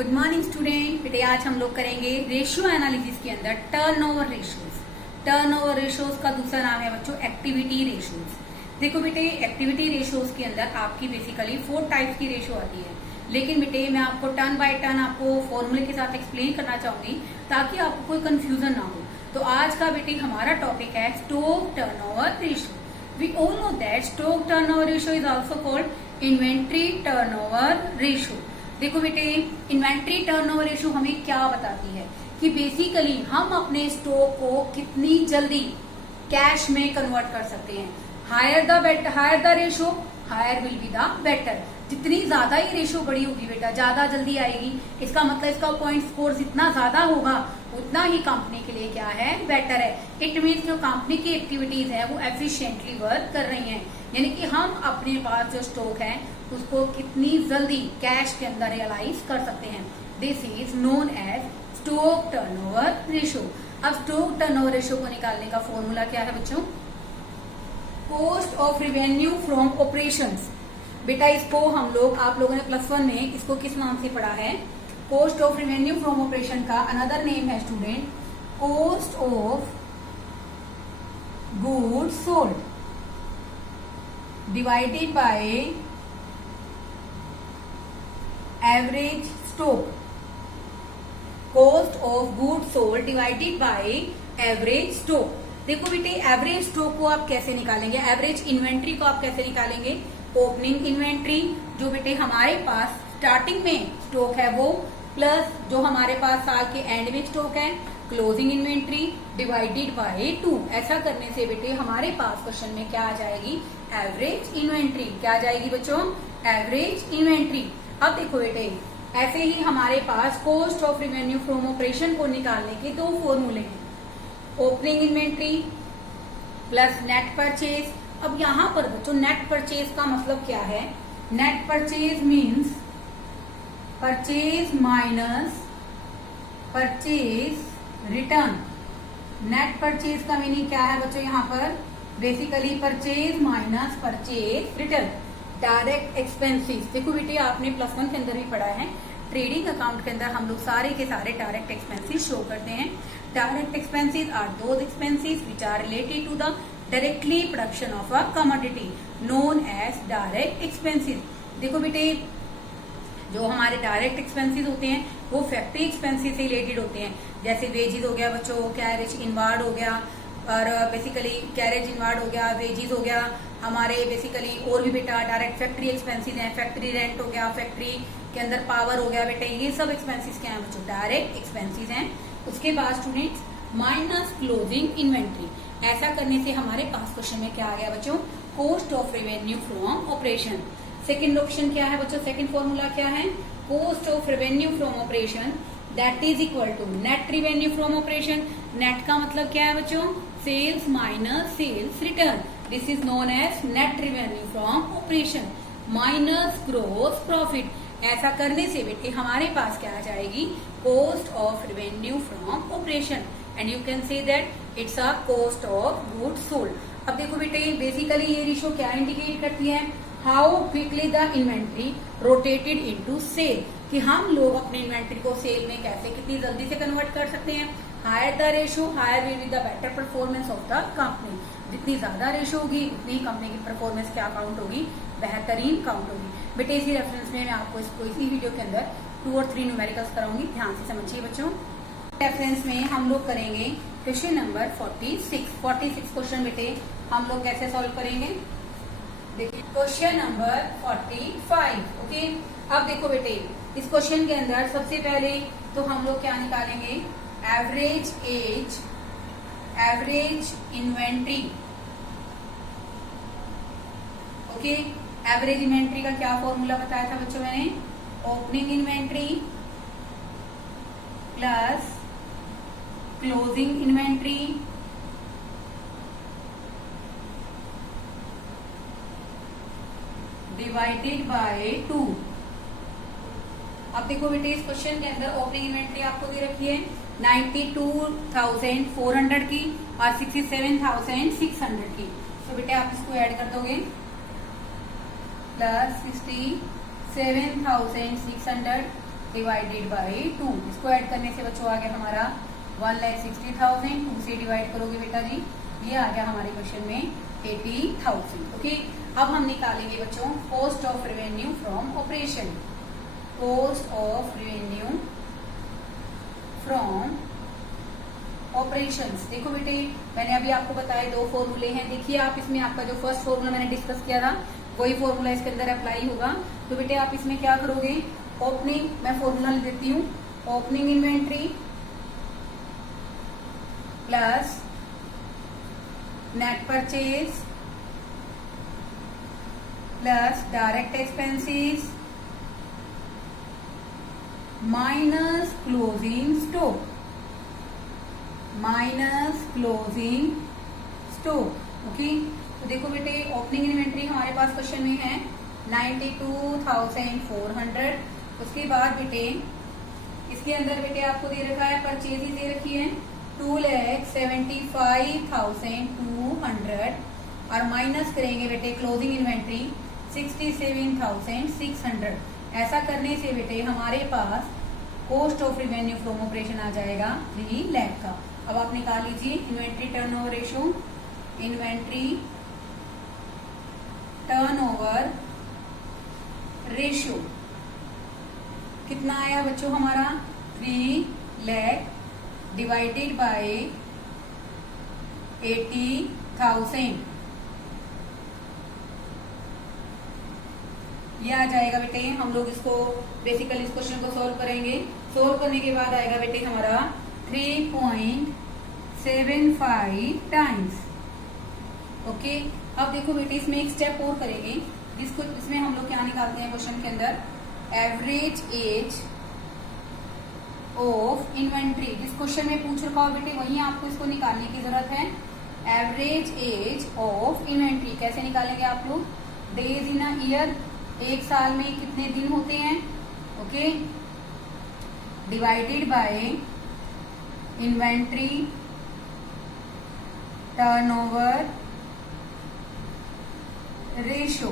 Good morning student. बेटे आज हम लोग करेंगे रेशियो एनालिसिस के अंदर टर्नओवर रेशियोज। टर्नओवर रेशियोज का दूसरा नाम है बच्चों एक्टिविटी रेशियोज। देखो बेटे एक्टिविटी रेशियोज के अंदर आपकी बेसिकली 4 टाइप्स की रेशियो आती है, लेकिन बेटे मैं आपको टर्न बाय टर्न आपको फॉर्मूले के साथ एक्सप्लेन करना चाहूंगी ताकि आपको कोई कंफ्यूजन ना हो। तो आज का बेटे हमारा टॉपिक है stock turnover ratio. We all know that stock turnover ratio is also called inventory turnover ratio. देखो बेटे इन्वेंट्री टर्नओवर रेशियो हमें क्या बताती है कि बेसिकली हम अपने स्टॉक को कितनी जल्दी कैश में कन्वर्ट कर सकते हैं। Higher the ratio higher will be the better. जितनी ज्यादा ही रेशियो बड़ी होगी बेटा ज्यादा जल्दी आएगी, इसका मतलब इसका पॉइंट स्कोर जितना ज्यादा होगा उतना ही कंपनी के लिए क्या है बेटर है। इट मीन्स जो कंपनी की एक्टिविटीज है वो एफिशिएंटली वर्क कर रही हैं, यानी कि हम अपने पास जो स्टॉक है उसको कितनी जल्दी कैश के अंदर रियलाइज कर सकते हैं। This is known as stock turnover ratio. अब स्टॉक टर्नओवर रेशियो को निकालने का फॉर्मूला क्या है बच्चों? Cost of revenue from operations. बेटा इसको हम लोग आप लोगों ने +1 में इसको किस नाम से पढ़ा है? Cost of revenue from operation का अनदर नेम है student cost of goods sold divided by average stock. Cost of goods sold divided by average stock. देखो बेटे एवरेज स्टॉक को आप कैसे निकालेंगे? एवरेज इन्वेंट्री को आप कैसे निकालेंगे? ओपनिंग इन्वेंट्री जो बेटे हमारे पास स्टार्टिंग में स्टॉक है वो प्लस जो हमारे पास साल के एंड में स्टॉक है क्लोजिंग इन्वेंट्री डिवाइडेड बाय 2। ऐसा करने से बेटे हमारे पास क्वेश्चन में क्या आ जाएगी? Average inventory. क्या आ जाएगी बच्चों? Average inventory. अब देखो बेटे ऐसे ही हमारे पास cost of revenue from operation को निकालने के 2 फॉर्मूले हैं, opening inventory plus net purchase. अब यहाँ पर बच्चों नेट परचेज का मतलब क्या है? Net purchase means purchase minus purchase return. Net purchase का मीनिंग क्या है बच्चों? यहाँ पर basically purchase minus purchase return. Direct expenses. देखो बेटे आपने +1 के अंदर भी पढ़ा है, ट्रेडिंग अकाउंट के अंदर हम लोग सारे के सारे डायरेक्ट एक्सपेंसेस शो करते हैं। Direct expenses are those expenses which are related to the directly production of a commodity known as direct expenses. देखो बेटे जो हमारे डायरेक्ट एक्सपेंसेस होते हैं वो फैक्ट्री एक्सपेंसेस से रिलेटेड होते हैं, जैसे वेजेस हो गया बच्चों, कैरेज इनवार्ड हो गया और बेसिकली कैरेज इनवार्ड हो गया, वेजेस हो गया हमारे बेसिकली। और भी बेटा डायरेक्ट फैक्ट्री एक्सपेंसेस हैं, फैक्ट्री रेंट हो गया, फैक्ट्री के अंदर पावर हो गया बेटे, ये सब एक्सपेंसेस क्या है बच्चों? डायरेक्ट एक्सपेंसेस हैं। उसके बाद स्टूडेंट्स माइनस क्लोजिंग इन्वेंट्री। ऐसा करने से हमारे पास क्वेश्चन में क्या आ गया बच्चों? Cost of revenue from operation. Second option क्या है बच्चों? सेकेंड फॉर्मूला क्या है? Cost of revenue from operation that is equal to net revenue from operation. Net का मतलब क्या है बच्चों? Sales minus sales return. This is known as net revenue from operation minus gross profit. ऐसा करने से बेटे हमारे पास क्या आ जाएगी? Cost of revenue from operation and you can say that it's a cost of goods sold. अब देखो बेटे बेसिकली ये रेशियो क्या इंडिकेट करती है? How quickly the inventory rotated into sale, कि हम लोग अपने इन्वेंट्री को सेल में कैसे कितनी जल्दी से कन्वर्ट कर सकते हैं। Higher the ratio higher will be the better performance of the company. जितनी ज्यादा रेशियो होगी उतनी ही कंपनी की परफॉर्मेंस क्या काउंट होगी? बेहतरीन काउंट होगी। बेटे इसी रेफरेंस में मैं आपको इसको इसी वीडियो के अंदर 2 और 3 न्यूमेरिकल्स कराऊंगी, ध्यान से समझिए बच्चों। रेफरेंस में हम लोग करेंगे क्वेश्चन नंबर 46 क्वेश्चन बेटे हम लोग कैसे सॉल्व करेंगे? देखिए क्वेश्चन नंबर 45। ओके अब देखो बेटे इस क्वेश्चन के अंदर सबसे पहले तो हम लोग क्या निकालेंगे? Average age average inventory. Okay average inventory का क्या फॉर्मूला बताया था बच्चों मैंने? Opening inventory plus closing inventory divided by 2। अब देखो बेटे इस क्वेश्चन के अंदर ओपनिंग इन्वेंट्री आपको दे रखी है 92,400 की और 67,600 की। तो बेटे आप इसको ऐड कर दोगे प्लस 67,600 डिवाइडेड बाई 2। इसको ऐड करने से बच्चों आ गया हमारा 1,60,000। 2 से डिवाइड करोगे बेटा जी, ये आ गया हमारे क्वेश्चन में 80,000। ओके, अब हम निकालेंगे बच्चों cost of revenue from operation. Cost of revenue from operations. देखो बेटे, मैंने अभी आपको बताया 2 फॉर्मूले हैं। देखिए आप इसमें, आपका जो फर्स्ट फॉर्मूला मैंने डिस्कस किया था वही फॉर्मूला इसके अंदर अप्लाई होगा। तो बेटे आप इसमें क्या करोगे, ओपनिंग, मैं फॉर्मूला लिख देती हूँ, opening inventory plus net purchase plus direct expenses minus closing stock, minus closing stock. Okay, तो देखो बेटे ओपनिंग इन्वेंट्री हमारे पास क्वेश्चन में है 92,400। उसके बाद बेटे इसके अंदर बेटे आपको दे रखा है, परचेज दे रखी है 2,75,200 और माइनस करेंगे बेटे क्लोजिंग इन्वेंट्री 67,600। ऐसा करने से बेटे हमारे पास cost of revenue from operation आ जाएगा 3 लाख का। अब आप निकाल लीजिए inventory turnover ratio, inventory turnover ratio कितना आया बच्चों हमारा 3 लाख डिवाइडेड बाय 80,000। ये आ जाएगा बेटे, हम लोग इसको बेसिकली इस क्वेश्चन को सॉल्व करेंगे। सॉल्व करने के बाद आएगा बेटे हमारा 3.75 टाइम्स। ओके, अब देखो बेटे इसमें एक स्टेप और करेंगे, जिसको इसमें हम लोग क्या निकालते हैं क्वेश्चन के अंदर, एवरेज एज ऑफ इन्वेंट्री। जिस क्वेश्चन में पूछ रखा हो बेटे वही आपको इसको निकालने की जरूरत है। एवरेज एज ऑफ इन्वेंट्री कैसे निकालेंगे आप लोग, डेज इन अ ईयर, एक साल में कितने दिन होते हैं। Okay, divided by inventory turnover ratio.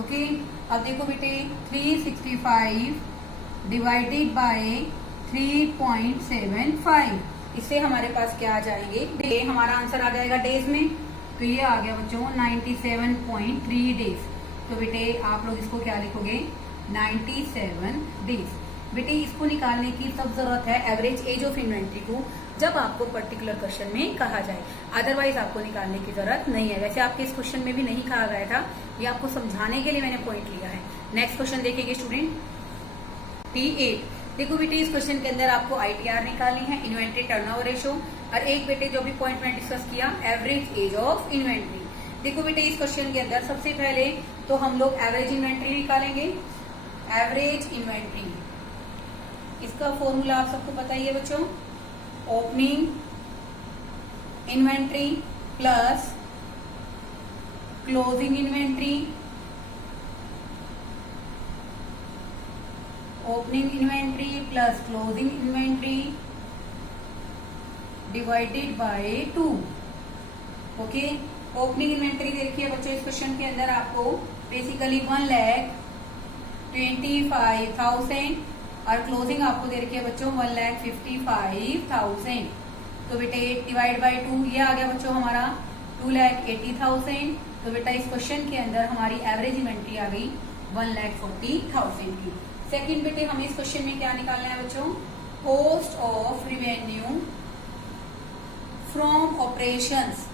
Okay, अब देखो बेटे 365 डिवाइडेड बाय 3.75, इससे हमारे पास क्या आ जाएंगे, डे। हमारा आंसर आ जाएगा डेज में, तो ये आ गया बच्चों 97.3 डेज। तो बेटे आप लोग इसको क्या लिखोगे 97 डेज। बेटे इसको निकालने की सब जरूरत है एवरेज एज ऑफ इन्वेंट्री को, जब आपको पर्टिकुलर क्वेश्चन में कहा जाए, अदरवाइज आपको निकालने की जरूरत नहीं है। वैसे आपके इस क्वेश्चन में भी नहीं कहा गया था, ये आपको समझाने के लिए मैंने पॉइंट लिया है। नेक्स्ट क्वेश्चन देखेंगे स्टूडेंट, T8। देखो बेटे इस क्वेश्चन के अंदर आपको ITR निकालनी है, इन्वेंट्री टर्नओवर रेशो, और एक बेटे जो भी पॉइंट मैंने डिस्कस किया एवरेज एज ऑफ इन्वेंट्री। देखो बेटे इस क्वेश्चन के अंदर सबसे पहले तो हम लोग एवरेज इन्वेंट्री निकालेंगे। एवरेज इन्वेंट्री, इसका फॉर्मूला आप सबको पता ही है बच्चों, opening inventory plus closing inventory, opening inventory plus closing inventory divided by 2। Okay, opening inventory देखिए बच्चों इस क्वेश्चन के अंदर आपको बेसिकली 1,25,000 और क्लोजिंग आपको दे रखी है बच्चों 1,55,000। तो बेटे डिवाइड बाय 2, ये आ गया बच्चों हमारा 2,80,000। तो बेटा इस क्वेश्चन के अंदर हमारी एवरेज इन्वेंट्री आ गई 1,40,000 की। सेकंड बेटे हमें इस क्वेश्चन में क्या निकालना है बच्चों, cost of revenue from operations.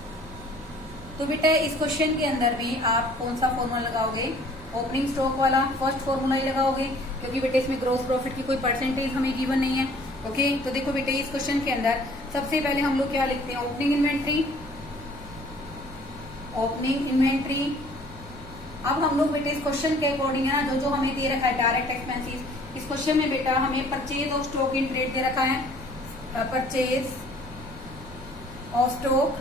तो बेटा इस क्वेश्चन के अंदर भी आप कौन सा फॉर्मूला लगाओगे, ओपनिंग स्टॉक वाला फर्स्ट फॉर्मूला ही लगाओगे, क्योंकि बेटे इसमें ग्रोस प्रॉफिट की कोई परसेंटेज हमें गिवन नहीं है। ओके, तो देखो बेटे इस क्वेश्चन के अंदर सबसे पहले हम लोग क्या लिखते हैं, ओपनिंग इन्वेंट्री, ओपनिंग इन्वेंट्री। अब हम लोग बेटे इस क्वेश्चन के अकॉर्डिंग है ना, जो हमें दे रखा है डायरेक्ट एक्सपेंसेस, इस क्वेश्चन में बेटा हमें purchase of stock in trade दे रखा है, परचेज ऑफ स्टॉक,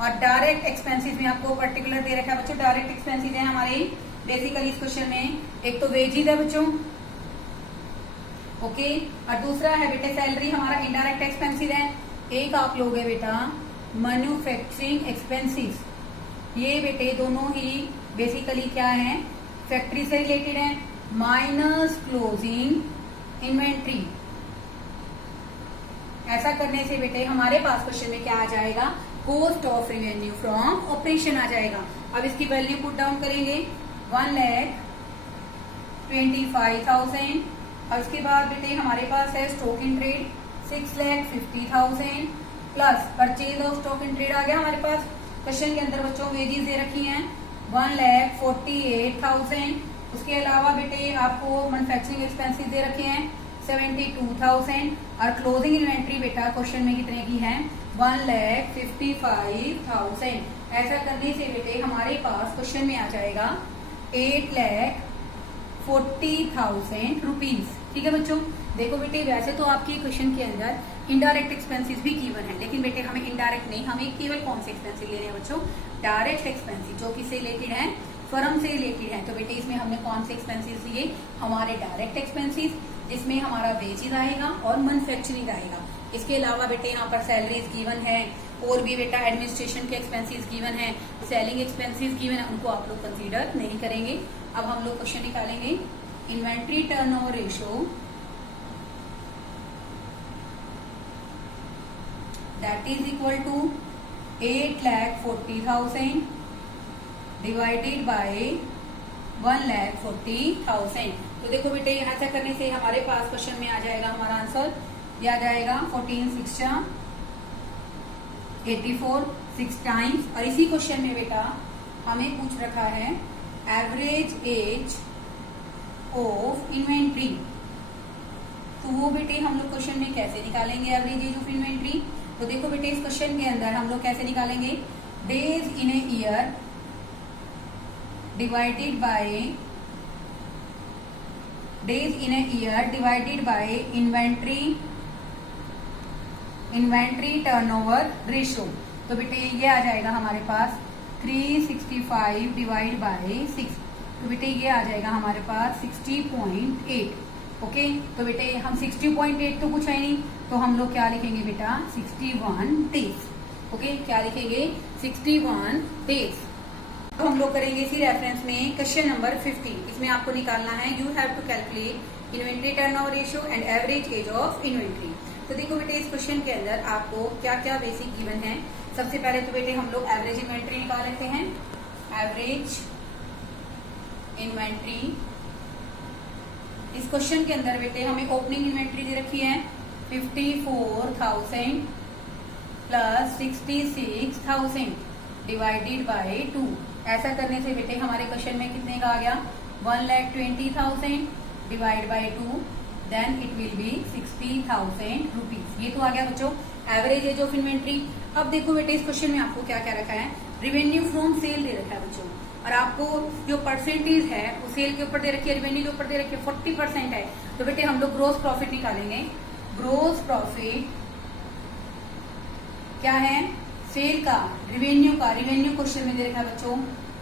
और डायरेक्ट एक्सपेंसेस में आपको पर्टिकुलर दे रखा है बच्चों। डायरेक्ट एक्सपेंसेस है हमारे बेसिकली इस क्वेश्चन में, एक तो वेजेस है बच्चों, ओके, और दूसरा है बेटे सैलरी हमारा इनडायरेक्ट एक्सपेंसेस है। एक आप लोग है बेटा मैन्युफैक्चरिंग एक्सपेंसेस, ये बेटे दोनों ही बेसिकली क्या है, फैक्ट्री से रिलेटेड है। Minus closing inventory. ऐसा करने से बेटे हमारे पास क्वेश्चन में क्या आ जाएगा, cost of revenue from operation आ जाएगा। अब इसकी वैल्यू पुट डाउन करेंगे 1,25,000। और उसके बाद बेटे हमारे पास है stock in trade 6,50,000 plus purchase of stock in trade आ गया हमारे पास। क्वेश्चन के अंदर बच्चों वेजेस दे रखी हैं 1,48,000। उसके अलावा बेटे आपको मैन्युफैक्चरिंग एक्सपेंसेस दे रखे हैं 72,000 और क्लोजिंग इन्वेंट्री बेटा क्वेश्चन में कितने की है 1,55,000। ऐसा करने से बेटे हमारे पास क्वेश्चन में आ जाएगा 8,40,000 रुपीज। ठीक है बच्चों, देखो बेटे वैसे तो आपके क्वेश्चन के अंदर इनडायरेक्ट एक्सपेंसेस भी गिवन है, लेकिन बेटे हमें इनडायरेक्ट नहीं, हमें केवल कौन से एक्सपेंसेस लेने हैं बच्चों, डायरेक्ट एक्सपेंसेस जो किससे रिलेटेड है, फर्म से रिलेटेड है। तो बेटे इसमें हमने कौन से एक्सपेंसेस लिए, हमारे डायरेक्ट एक्सपेंसेस जिसमें हमारा वेजेस आएगा और मैन्युफैक्चरिंग आएगा। इसके अलावा बेटे यहाँ पर सैलरीज गिवन है और भी बेटा एडमिनिस्ट्रेशन के एक्सपेंसेस गिवन है, सेलिंग एक्सपेंसेस गिवन है, उनको आप लोग कंसीडर नहीं करेंगे। अब हम लोग क्वेश्चन निकालेंगे inventory turnover ratio that is equal to 8,40,000 divided by 1,40,000। तो देखो बेटे यहाँ से करने से हमारे पास क्वेश्चन में आ जाएगा हमारा आंसर, यह आ जाएगा 14 6 84 6 टाइम्स। और इसी क्वेश्चन में बेटा हमें पूछ रखा है एवरेज एज ऑफ इन्वेंट्री। तो वो बेटे हम लोग क्वेश्चन में कैसे निकालेंगे एवरेज एज ऑफ इन्वेंट्री। तो देखो बेटे इस क्वेश्चन के अंदर हम लोग कैसे निकालेंगे, days in a year divided by inventory turnover ratio. तो बेटे ये आ जाएगा हमारे पास 365 डिवाइड बाय 6। तो बेटे ये आ जाएगा हमारे पास 60.8। ओके, तो बेटे हम 60.8 तो कुछ है नहीं, तो हम लोग क्या लिखेंगे बेटा 61 डेज। ओके, क्या लिखेंगे 61 डेज। तो हम लोग करेंगे इसी रेफरेंस में क्वेश्चन नंबर 50। इसमें आपको निकालना है you have to calculate inventory turnover ratio and average age of inventory. तो देखो बेटे इस क्वेश्चन के अंदर आपको क्या क्या बेसिक गिवन है। सबसे पहले तो बेटे हम लोग एवरेज इन्वेंट्री निकाल लेते हैं। एवरेज इन्वेंट्री, इस क्वेश्चन के अंदर बेटे हमें ओपनिंग इन्वेंट्री दे रखी है 54,000 प्लस 66,000 डिवाइडेड बाय 2। ऐसा करने से बेटे हमारे क्वेश्चन में कितने का आ गया 1,20,000 divide by 2, then it will be 60,000 rupees. ये तो आ गया बच्चों एवरेज एज ऑफ इन्वेंट्री। अब देखो बेटे इस क्वेश्चन में आपको क्या क्या रखा है, रेवेन्यू फ्रॉम सेल दे रखा है बच्चों, और आपको जो परसेंटेज है वो सेल के ऊपर दे रखी है, रेवेन्यू के ऊपर दे रखी है 40% है। तो बेटे हम लोग ग्रोस प्रॉफिट निकालेंगे। ग्रोस प्रॉफिट क्या है, सेल का, रेवेन्यू का। रेवेन्यू क्वेश्चन में दे रखा है बच्चों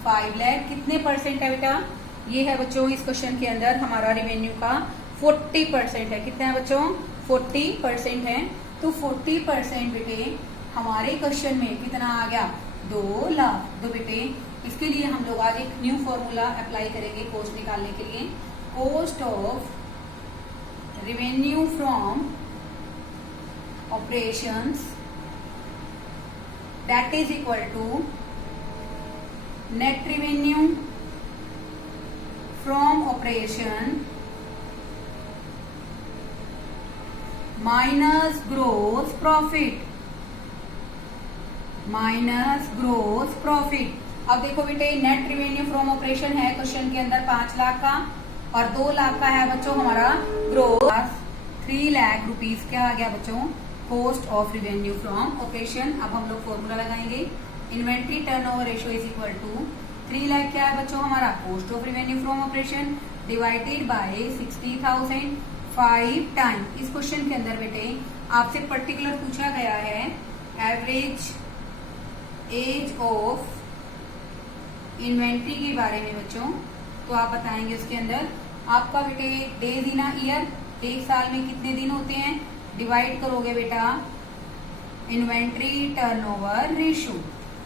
5 लाख, कितने परसेंट है बेटा, ये है बच्चों इस क्वेश्चन के अंदर हमारा रेवेन्यू का 40% है। कितना है बच्चों 40% है। तो 40% बेटे हमारे क्वेश्चन में कितना आ गया 2 लाख। तो बेटे इसके लिए हम लोग आज एक न्यू फॉर्मूला अप्लाई करेंगे कॉस्ट निकालने के लिए। Cost of revenue from operations that is equal to net revenue from operation minus gross profit. अब देखो बेटे नेट रेवेन्यू फ्रॉम ऑपरेशन है क्वेश्चन के अंदर 5 लाख का, और 2 लाख का है बच्चों हमारा ग्रोस 3 लाख रुपीज। क्या आ गया बच्चों cost of revenue from operation. अब हम लोग फॉर्मूला लगाएंगे inventory turnover ratio is equal to 3 lakh क्या है बच्चों हमारा cost of revenue from operation divided by 60,000 5 time. इस क्वेश्चन के अंदर बेटे आपसे पर्टिकुलर पूछा गया है एवरेज एज ऑफ इन्वेंट्री के बारे में बच्चों। तो आप बताएंगे उसके अंदर आपका बेटे डेज इन अ ईयर, एक साल में कितने दिन होते हैं, डिवाइड करोगे बेटा इन्वेंट्री टर्नओवर रेशियो।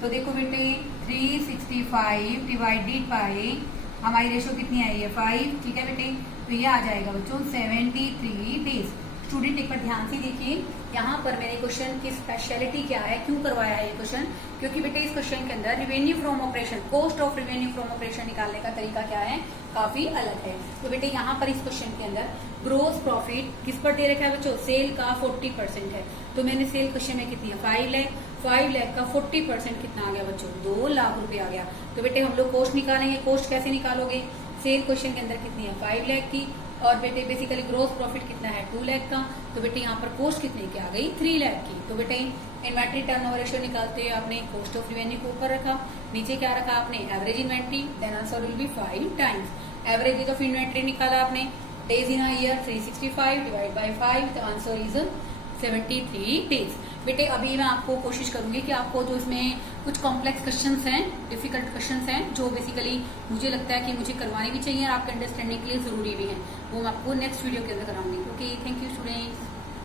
तो देखो बेटे 365 डिवाइडेड बाय हमारी रेशो कितनी आई है 5, ठीक है बेटे। तो ये आ जाएगा बच्चों 73 डेज। स्टूडेंट एक बार ध्यान से देखिए, यहाँ पर मेरे क्वेश्चन की स्पेशलिटी क्या है, क्यों करवाया है ये क्वेश्चन, क्योंकि बेटे इस क्वेश्चन के अंदर revenue from operation, cost of revenue from operation निकालने का तरीका क्या है, काफी अलग है। तो बेटे यहाँ पर इस क्वेश्चन के अंदर ग्रोस प्रॉफिट किस पर दे रखा है बच्चों, सेल का 40% है। तो मैंने सेल क्वेश्चन में कितनी है 5 लाख का 40% कितना आ गया बच्चों, 2 लाख रुपए आ गया। तो बेटे हम लोग कॉस्ट निकालेंगे, कॉस्ट कैसे निकालोगे, सेल क्वेश्चन के अंदर कितनी है 5 लाख की, और बेटे बेसिकली ग्रोस प्रॉफिट कितना है 2 लाख का। तो बेटे यहाँ पर कॉस्ट कितने की आ गई 3 लाख की। तो बेटे इन्वेंट्री टर्नओवर रेशियो निकालते हैं आपने कॉस्ट ऑफ रिवेन्यू को ऊपर रखा, नीचे क्या रखा आपने average inventory, then answer will be 5 times average of inventory निकाला आपने, days in a year 365 divide by 5, the answer is 73 days. बेटे अभी मैं आपको कोशिश करूंगी कि आपको जो इसमें कुछ कॉम्प्लेक्स क्वेश्चंस हैं, डिफिकल्ट क्वेश्चंस हैं, जो बेसिकली मुझे लगता है कि मुझे करवाने भी चाहिए और आपके अंडरस्टैंडिंग के लिए जरूरी भी है, वो मैं आपको नेक्स्ट वीडियो के अंदर कराऊंगी। Okay, thank you students.